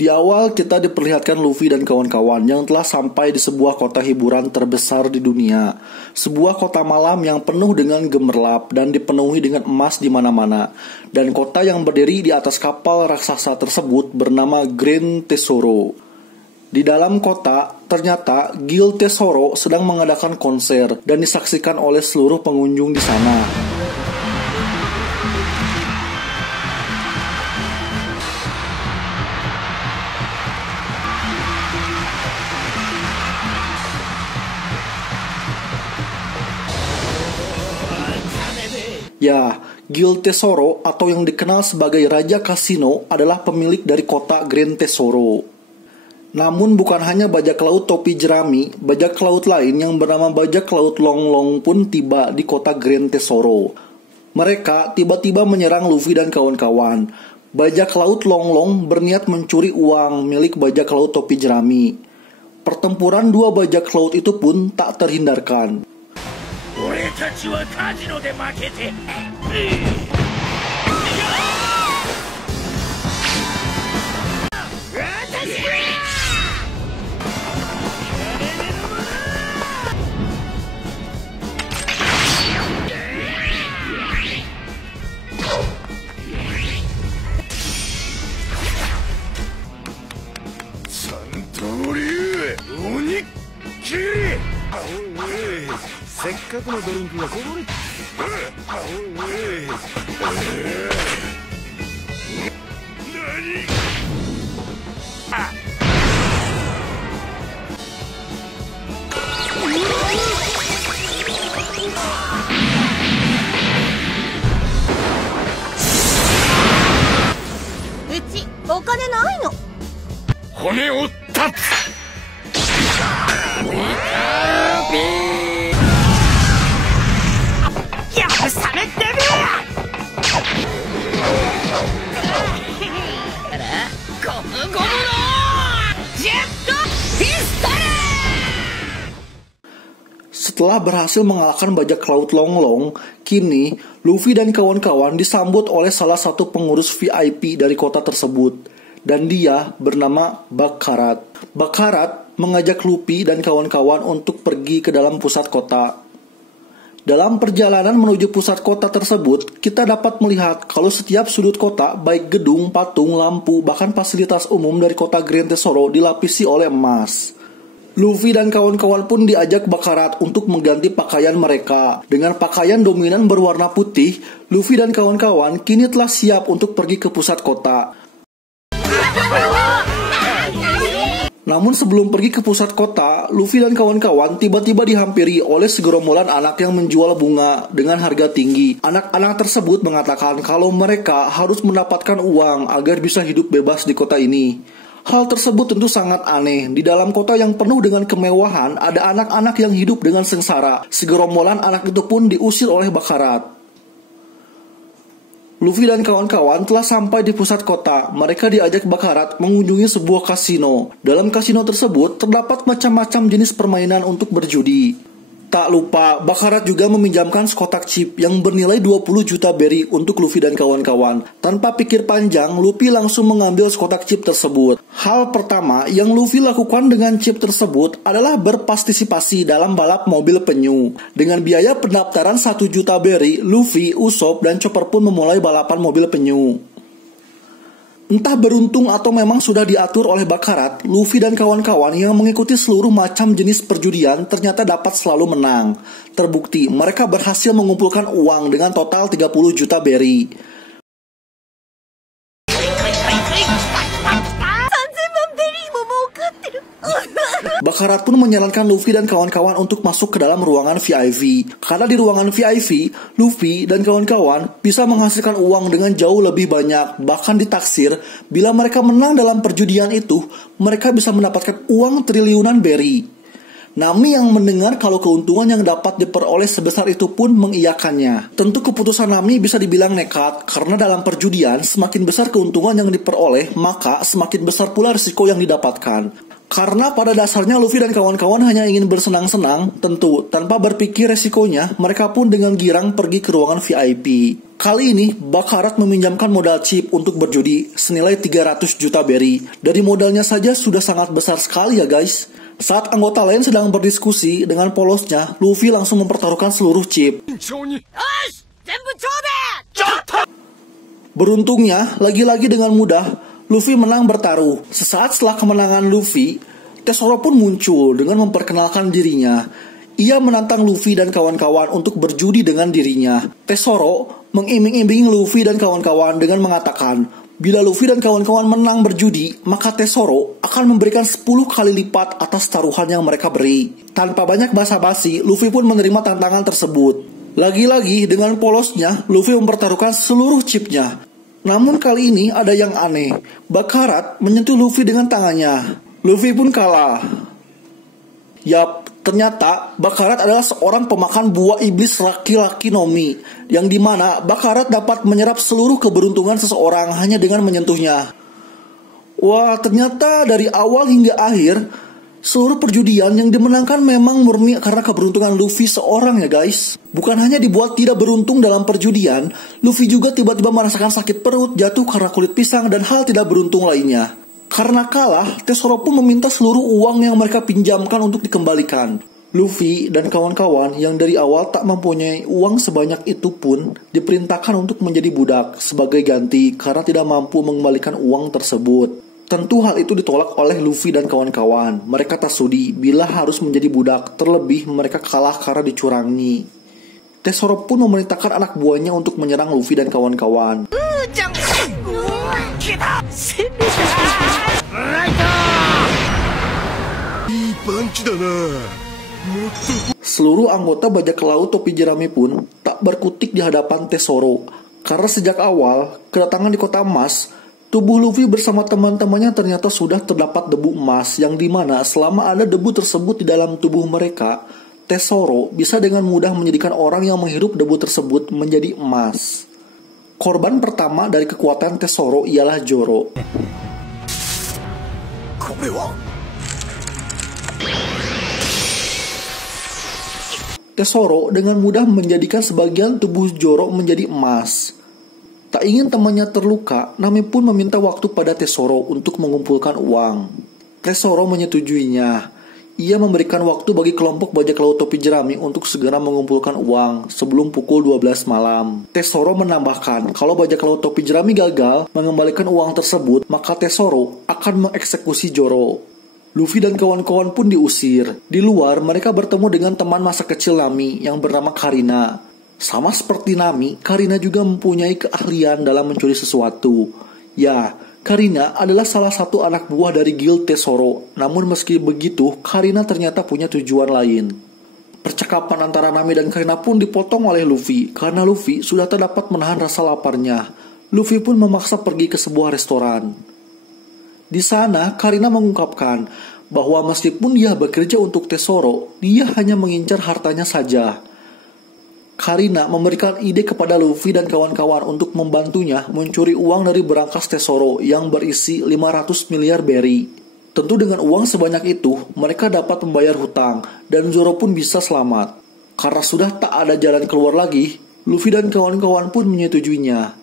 Di awal kita diperlihatkan Luffy dan kawan-kawan yang telah sampai di sebuah kota hiburan terbesar di dunia. Sebuah kota malam yang penuh dengan gemerlap dan dipenuhi dengan emas di mana-mana. Dan kota yang berdiri di atas kapal raksasa tersebut bernama Grand Tesoro. Di dalam kota, ternyata Guild Tesoro sedang mengadakan konser dan disaksikan oleh seluruh pengunjung di sana. Ya, Guild Tesoro atau yang dikenal sebagai Raja Kasino adalah pemilik dari kota Grand Tesoro. Namun bukan hanya bajak laut topi jerami, bajak laut lain yang bernama bajak laut Long Long pun tiba di kota Grand Tesoro. Mereka tiba-tiba menyerang Luffy dan kawan-kawan. Bajak laut Long Long berniat mencuri uang milik bajak laut topi jerami. Pertempuran dua bajak laut itu pun tak terhindarkan. Setelah berhasil mengalahkan bajak laut Long Long, kini Luffy dan kawan-kawan disambut oleh salah satu pengurus VIP dari kota tersebut. Dan dia bernama Bakarat. Bakarat mengajak Luffy dan kawan-kawan untuk pergi ke dalam pusat kota. Dalam perjalanan menuju pusat kota tersebut, kita dapat melihat kalau setiap sudut kota, baik gedung, patung, lampu, bahkan fasilitas umum dari kota Grand Tesoro dilapisi oleh emas. Luffy dan kawan-kawan pun diajak Bakarat untuk mengganti pakaian mereka. Dengan pakaian dominan berwarna putih, Luffy dan kawan-kawan kini telah siap untuk pergi ke pusat kota. Namun sebelum pergi ke pusat kota, Luffy dan kawan-kawan tiba-tiba dihampiri oleh segerombolan anak yang menjual bunga dengan harga tinggi. Anak-anak tersebut mengatakan kalau mereka harus mendapatkan uang agar bisa hidup bebas di kota ini. Hal tersebut tentu sangat aneh. Di dalam kota yang penuh dengan kemewahan, ada anak-anak yang hidup dengan sengsara. Segerombolan anak itu pun diusir oleh Bakarat. Luffy dan kawan-kawan telah sampai di pusat kota. Mereka diajak Bakarat mengunjungi sebuah kasino. Dalam kasino tersebut terdapat macam-macam jenis permainan untuk berjudi. Tak lupa, Bakarat juga meminjamkan sekotak chip yang bernilai 20 juta berry untuk Luffy dan kawan-kawan. Tanpa pikir panjang, Luffy langsung mengambil sekotak chip tersebut. Hal pertama yang Luffy lakukan dengan chip tersebut adalah berpartisipasi dalam balap mobil penyu. Dengan biaya pendaftaran 1 juta berry, Luffy, Usopp, dan Chopper pun memulai balapan mobil penyu. Entah beruntung atau memang sudah diatur oleh Bakarat, Luffy dan kawan-kawan yang mengikuti seluruh macam jenis perjudian ternyata dapat selalu menang. Terbukti, mereka berhasil mengumpulkan uang dengan total 30 juta berry. Bakarat pun menyarankan Luffy dan kawan-kawan untuk masuk ke dalam ruangan VIP. Karena di ruangan VIP, Luffy dan kawan-kawan bisa menghasilkan uang dengan jauh lebih banyak. Bahkan ditaksir, bila mereka menang dalam perjudian itu, mereka bisa mendapatkan uang triliunan berry. Nami yang mendengar kalau keuntungan yang dapat diperoleh sebesar itu pun mengiyakannya. Tentu keputusan Nami bisa dibilang nekat, karena dalam perjudian semakin besar keuntungan yang diperoleh, maka semakin besar pula risiko yang didapatkan. Karena pada dasarnya Luffy dan kawan-kawan hanya ingin bersenang-senang, tentu tanpa berpikir resikonya, mereka pun dengan girang pergi ke ruangan VIP. Kali ini, Bakarat meminjamkan modal chip untuk berjudi senilai 300 juta berry. Dari modalnya saja sudah sangat besar sekali ya guys. Saat anggota lain sedang berdiskusi, dengan polosnya, Luffy langsung mempertaruhkan seluruh chip. Beruntungnya, lagi-lagi dengan mudah, Luffy menang bertaruh. Sesaat setelah kemenangan Luffy, Tesoro pun muncul dengan memperkenalkan dirinya. Ia menantang Luffy dan kawan-kawan untuk berjudi dengan dirinya. Tesoro mengiming-iming Luffy dan kawan-kawan dengan mengatakan, bila Luffy dan kawan-kawan menang berjudi, maka Tesoro akan memberikan 10 kali lipat atas taruhan yang mereka beri. Tanpa banyak basa-basi, Luffy pun menerima tantangan tersebut. Lagi-lagi dengan polosnya, Luffy mempertaruhkan seluruh chipnya. Namun kali ini ada yang aneh. Bakarat menyentuh Luffy dengan tangannya. Luffy pun kalah. Yap, ternyata Bakarat adalah seorang pemakan buah iblis laki-laki Nomi, yang dimana Bakarat dapat menyerap seluruh keberuntungan seseorang hanya dengan menyentuhnya. Wah, ternyata dari awal hingga akhir seluruh perjudian yang dimenangkan memang murni karena keberuntungan Luffy seorang ya guys. Bukan hanya dibuat tidak beruntung dalam perjudian, Luffy juga tiba-tiba merasakan sakit perut, jatuh karena kulit pisang, dan hal tidak beruntung lainnya. Karena kalah, Tesoro pun meminta seluruh uang yang mereka pinjamkan untuk dikembalikan. Luffy dan kawan-kawan yang dari awal tak mempunyai uang sebanyak itu pun diperintahkan untuk menjadi budak sebagai ganti karena tidak mampu mengembalikan uang tersebut. Tentu hal itu ditolak oleh Luffy dan kawan-kawan. Mereka tak sudi bila harus menjadi budak, terlebih mereka kalah karena dicurangi. Tesoro pun memerintahkan anak buahnya untuk menyerang Luffy dan kawan-kawan. Seluruh anggota bajak laut topi jerami pun tak berkutik di hadapan Tesoro, karena sejak awal kedatangan di kota emas, tubuh Luffy bersama teman-temannya ternyata sudah terdapat debu emas, yang dimana selama ada debu tersebut di dalam tubuh mereka, Tesoro bisa dengan mudah menjadikan orang yang menghirup debu tersebut menjadi emas. Korban pertama dari kekuatan Tesoro ialah Zoro. Tesoro dengan mudah menjadikan sebagian tubuh Zoro menjadi emas. Tak ingin temannya terluka, Nami pun meminta waktu pada Tesoro untuk mengumpulkan uang. Tesoro menyetujuinya. Ia memberikan waktu bagi kelompok bajak laut topi jerami untuk segera mengumpulkan uang sebelum pukul 12 malam. Tesoro menambahkan, kalau bajak laut topi jerami gagal mengembalikan uang tersebut, maka Tesoro akan mengeksekusi Zoro. Luffy dan kawan-kawan pun diusir. Di luar, mereka bertemu dengan teman masa kecil Nami yang bernama Karina. Sama seperti Nami, Karina juga mempunyai keahlian dalam mencuri sesuatu. Ya, Karina adalah salah satu anak buah dari Guild Tesoro. Namun meski begitu, Karina ternyata punya tujuan lain. Percakapan antara Nami dan Karina pun dipotong oleh Luffy, karena Luffy sudah tak dapat menahan rasa laparnya. Luffy pun memaksa pergi ke sebuah restoran. Di sana, Karina mengungkapkan bahwa meskipun dia bekerja untuk Tesoro, dia hanya mengincar hartanya saja. Karina memberikan ide kepada Luffy dan kawan-kawan untuk membantunya mencuri uang dari berangkas Tesoro yang berisi 500 miliar berry. Tentu dengan uang sebanyak itu, mereka dapat membayar hutang dan Zoro pun bisa selamat. Karena sudah tak ada jalan keluar lagi, Luffy dan kawan-kawan pun menyetujuinya.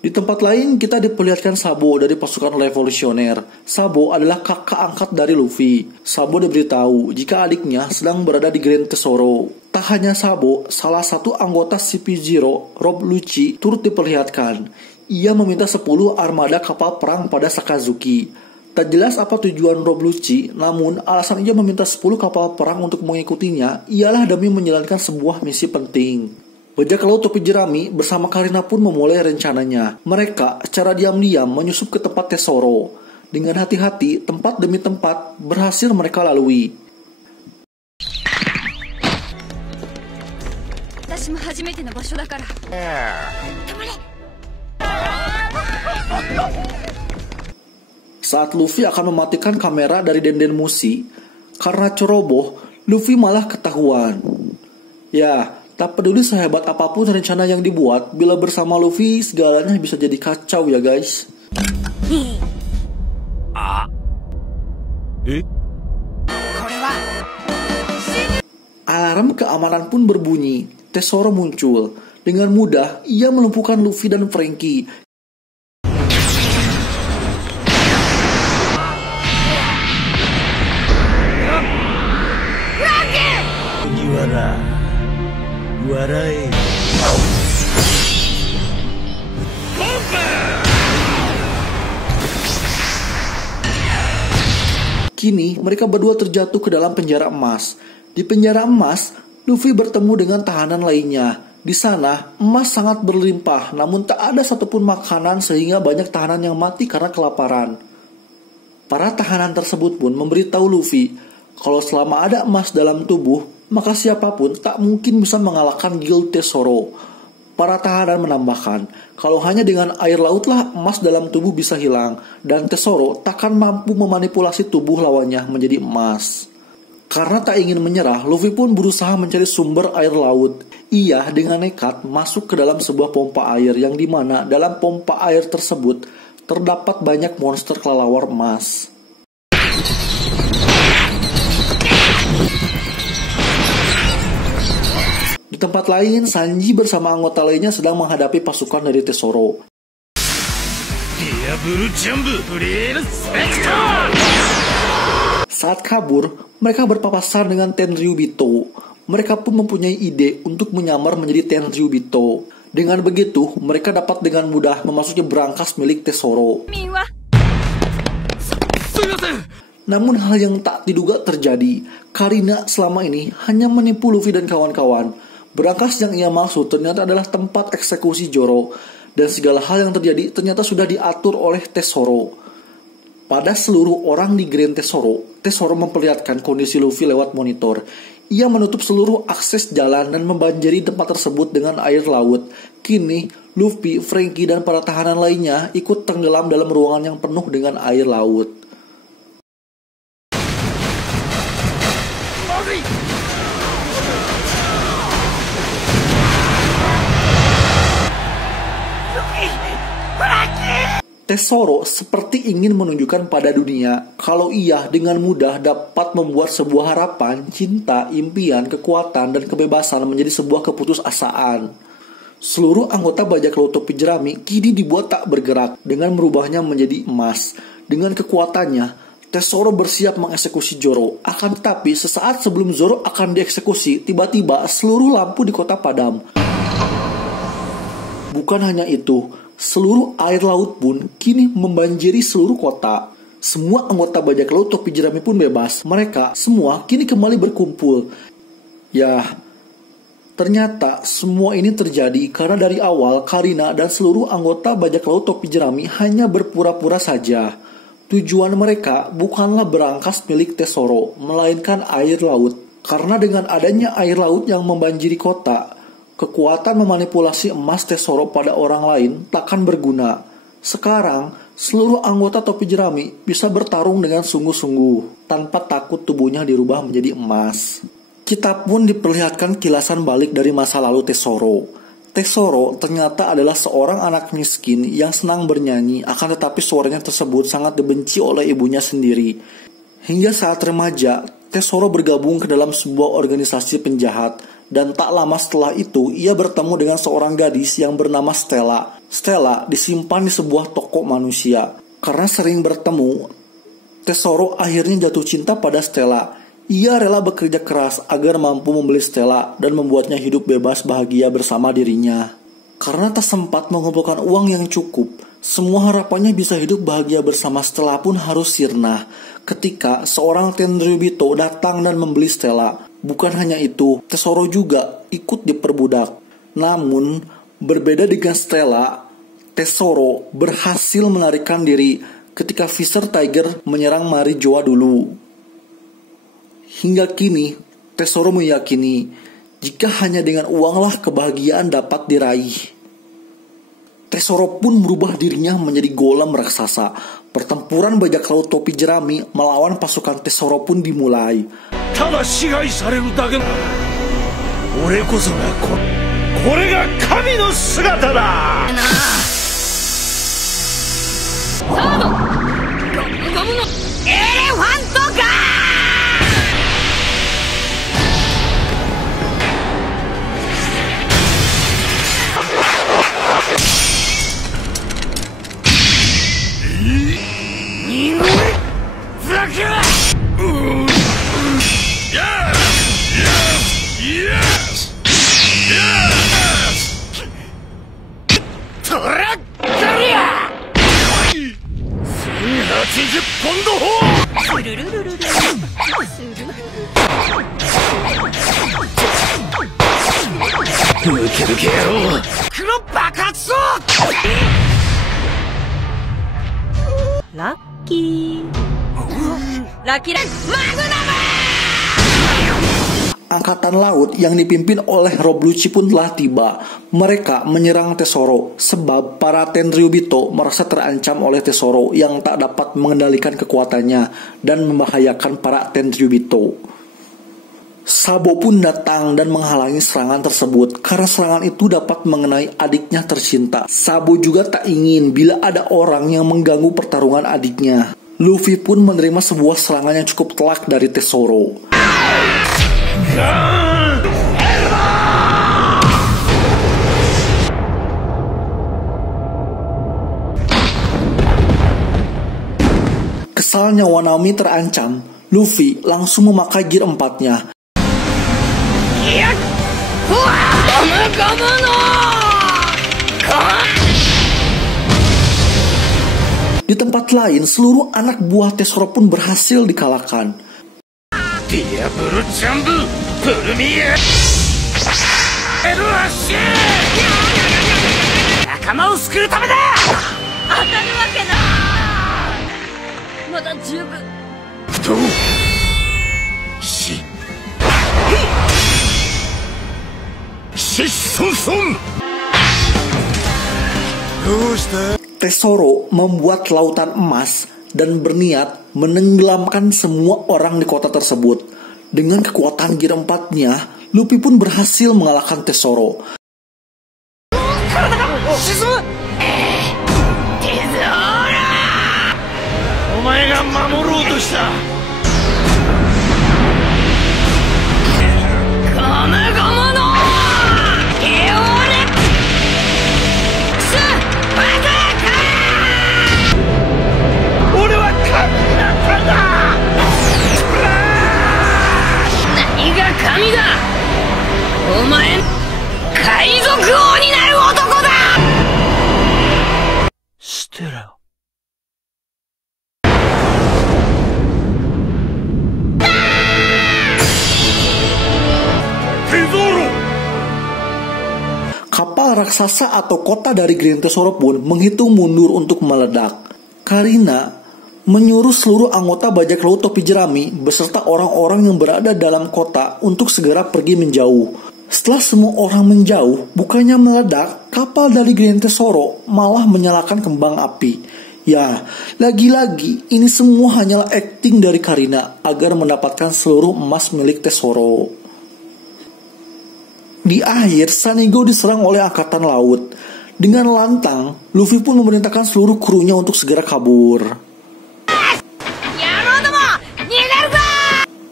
Di tempat lain, kita diperlihatkan Sabo dari pasukan revolusioner. Sabo adalah kakak angkat dari Luffy. Sabo diberitahu jika adiknya sedang berada di Grand Tesoro. Tak hanya Sabo, salah satu anggota CP0, Rob Lucci, turut diperlihatkan. Ia meminta 10 armada kapal perang pada Sakazuki. Tak jelas apa tujuan Rob Lucci, namun alasan ia meminta 10 kapal perang untuk mengikutinya ialah demi menjalankan sebuah misi penting. Bajak laut topi jerami bersama Karina pun memulai rencananya. Mereka secara diam-diam menyusup ke tempat Tesoro. Dengan hati-hati, tempat demi tempat berhasil mereka lalui. Saat Luffy akan mematikan kamera dari Denden Mushi, karena ceroboh, Luffy malah ketahuan. Ya, tak peduli sehebat apapun rencana yang dibuat, bila bersama Luffy segalanya bisa jadi kacau ya guys. Alarm keamanan pun berbunyi. Tesoro muncul. Dengan mudah, ia melumpuhkan Luffy dan Franky. Kini, mereka berdua terjatuh ke dalam penjara emas. Di penjara emas, Luffy bertemu dengan tahanan lainnya. Di sana, emas sangat berlimpah, namun tak ada satupun makanan sehingga banyak tahanan yang mati karena kelaparan. Para tahanan tersebut pun memberitahu Luffy, kalau selama ada emas dalam tubuh, maka siapapun tak mungkin bisa mengalahkan Guild Tesoro. Para tahanan menambahkan, kalau hanya dengan air lautlah emas dalam tubuh bisa hilang, dan Tesoro takkan mampu memanipulasi tubuh lawannya menjadi emas. Karena tak ingin menyerah, Luffy pun berusaha mencari sumber air laut. Ia dengan nekat masuk ke dalam sebuah pompa air yang dimana dalam pompa air tersebut terdapat banyak monster kelelawar emas. Di tempat lain, Sanji bersama anggota lainnya sedang menghadapi pasukan dari Tesoro. Saat kabur, mereka berpapasan dengan Tenryubito. Mereka pun mempunyai ide untuk menyamar menjadi Tenryubito. Dengan begitu, mereka dapat dengan mudah memasuki berangkas milik Tesoro. Namun hal yang tak diduga terjadi. Karina selama ini hanya menipu Luffy dan kawan-kawan. Berangkas yang ia maksud ternyata adalah tempat eksekusi Zoro. Dan segala hal yang terjadi ternyata sudah diatur oleh Tesoro. Pada seluruh orang di Grand Tesoro, Tesoro memperlihatkan kondisi Luffy lewat monitor. Ia menutup seluruh akses jalan dan membanjiri tempat tersebut dengan air laut. Kini, Luffy, Franky, dan para tahanan lainnya ikut tenggelam dalam ruangan yang penuh dengan air laut. Tesoro seperti ingin menunjukkan pada dunia kalau ia dengan mudah dapat membuat sebuah harapan, cinta, impian, kekuatan, dan kebebasan menjadi sebuah keputusasaan. Seluruh anggota bajak laut topi jerami kini dibuat tak bergerak dengan merubahnya menjadi emas. Dengan kekuatannya, Tesoro bersiap mengeksekusi Zoro. Akan tetapi sesaat sebelum Zoro akan dieksekusi, tiba-tiba seluruh lampu di kota padam. Bukan hanya itu, seluruh air laut pun kini membanjiri seluruh kota. Semua anggota bajak laut topi jerami pun bebas. Mereka semua kini kembali berkumpul. Ya, ternyata semua ini terjadi karena dari awal Karina dan seluruh anggota bajak laut topi jerami hanya berpura-pura saja. Tujuan mereka bukanlah berangkas milik Tesoro, melainkan air laut. Karena dengan adanya air laut yang membanjiri kota, kekuatan memanipulasi emas Tesoro pada orang lain takkan berguna. Sekarang, seluruh anggota topi jerami bisa bertarung dengan sungguh-sungguh, tanpa takut tubuhnya dirubah menjadi emas. Kita pun diperlihatkan kilasan balik dari masa lalu Tesoro. Tesoro ternyata adalah seorang anak miskin yang senang bernyanyi, akan tetapi suaranya tersebut sangat dibenci oleh ibunya sendiri. Hingga saat remaja, Tesoro bergabung ke dalam sebuah organisasi penjahat. Dan tak lama setelah itu, ia bertemu dengan seorang gadis yang bernama Stella. Stella disimpan di sebuah toko manusia. Karena sering bertemu, Tesoro akhirnya jatuh cinta pada Stella. Ia rela bekerja keras agar mampu membeli Stella dan membuatnya hidup bebas bahagia bersama dirinya. Karena tak sempat mengumpulkan uang yang cukup, semua harapannya bisa hidup bahagia bersama Stella pun harus sirna. Ketika seorang Tenryubito datang dan membeli Stella. Bukan hanya itu, Tesoro juga ikut diperbudak. Namun, berbeda dengan Stella, Tesoro berhasil melarikan diri ketika Fisher Tiger menyerang Marijoa dulu. Hingga kini, Tesoro meyakini jika hanya dengan uanglah kebahagiaan dapat diraih. Tesoro pun merubah dirinya menjadi golem raksasa. Pertempuran bajak laut topi jerami melawan pasukan Tesoro pun dimulai. ただ支配されるだけの俺こそがこれが神の姿だ。サードゴムゴムのエレファントガード砲ルルルルルルムケブケ野郎黒爆発装ラッキーラキラマグナムAngkatan laut yang dipimpin oleh Rob Lucci pun telah tiba. Mereka menyerang Tesoro sebab para Tenryubito merasa terancam oleh Tesoro yang tak dapat mengendalikan kekuatannya dan membahayakan para Tenryubito. Sabo pun datang dan menghalangi serangan tersebut karena serangan itu dapat mengenai adiknya tercinta. Sabo juga tak ingin bila ada orang yang mengganggu pertarungan adiknya. Luffy pun menerima sebuah serangan yang cukup telak dari Tesoro. Kesalnya Wanami terancam, Luffy langsung memakai gear 4-nya. Di tempat lain, seluruh anak buah Tesoro pun berhasil dikalahkan. ディアブルジャンブプルミエエルアシー仲間を救うためだ当たるわけだまだ十分とし孫孫どうした Tesoro membuat lautan emas dan berniat menenggelamkan semua orang di kota tersebut. Dengan kekuatan gear 4-nya, Luffy pun berhasil mengalahkan Tesoro. お前が守ろうとしたゴムゴムのエオレックスバズーカ俺は神だったんだ何が神だお前海賊王になる男だステラKapal raksasa atau kota dari Grand Tesoro pun menghitung mundur untuk meledak. Karina menyuruh seluruh anggota bajak laut topi jerami beserta orang-orang yang berada dalam kota untuk segera pergi menjauh. Setelah semua orang menjauh, bukannya meledak, kapal dari Grand Tesoro malah menyalakan kembang api. Ya, lagi-lagi ini semua hanyalah akting dari Karina agar mendapatkan seluruh emas milik Tesoro. Di akhir, Sanigo diserang oleh angkatan laut. Dengan lantang, Luffy pun memerintahkan seluruh krunya untuk segera kabur.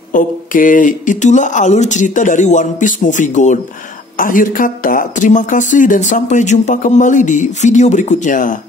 Oke, itulah alur cerita dari One Piece Movie Gold. Akhir kata, terima kasih dan sampai jumpa kembali di video berikutnya.